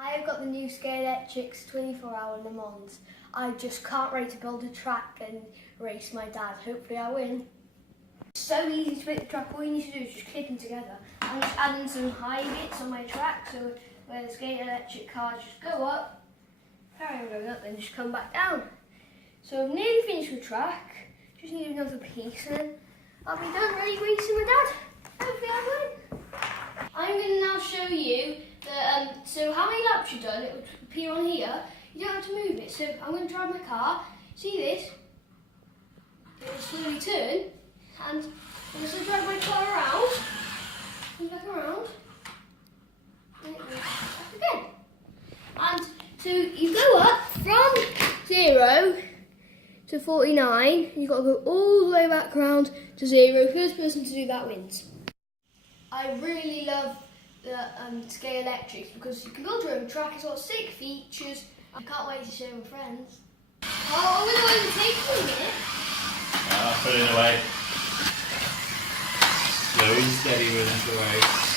I've got the new Scalextric 24-hour Le Mans. I just can't wait to build a track and race my dad. Hopefully I win. It's so easy to make the track. All you need to do is just clip them together. I'm just adding some high bits on my track, so where the Scalextric cars just go up, carry on going up, then just come back down. So I've nearly finished the track. Just need another piece, and then I'll be done ready racing my dad. Hopefully I win. I'm going to now show you so how many laps you've done. It will appear on here. You don't have to move it. So I'm going to drive my car. See this? It will slowly turn, and I'm just going to drive my car around, and back around, and it goes back again. And so you go up from 0 to 49. You've got to go all the way back around to 0. First person to do that wins. I really love the Scalextric because you can build your own track. It's got sick features. I can't wait to show my friends. Oh, I'm going to overtake you a minute. I'll put it away. Slow and steady with it away.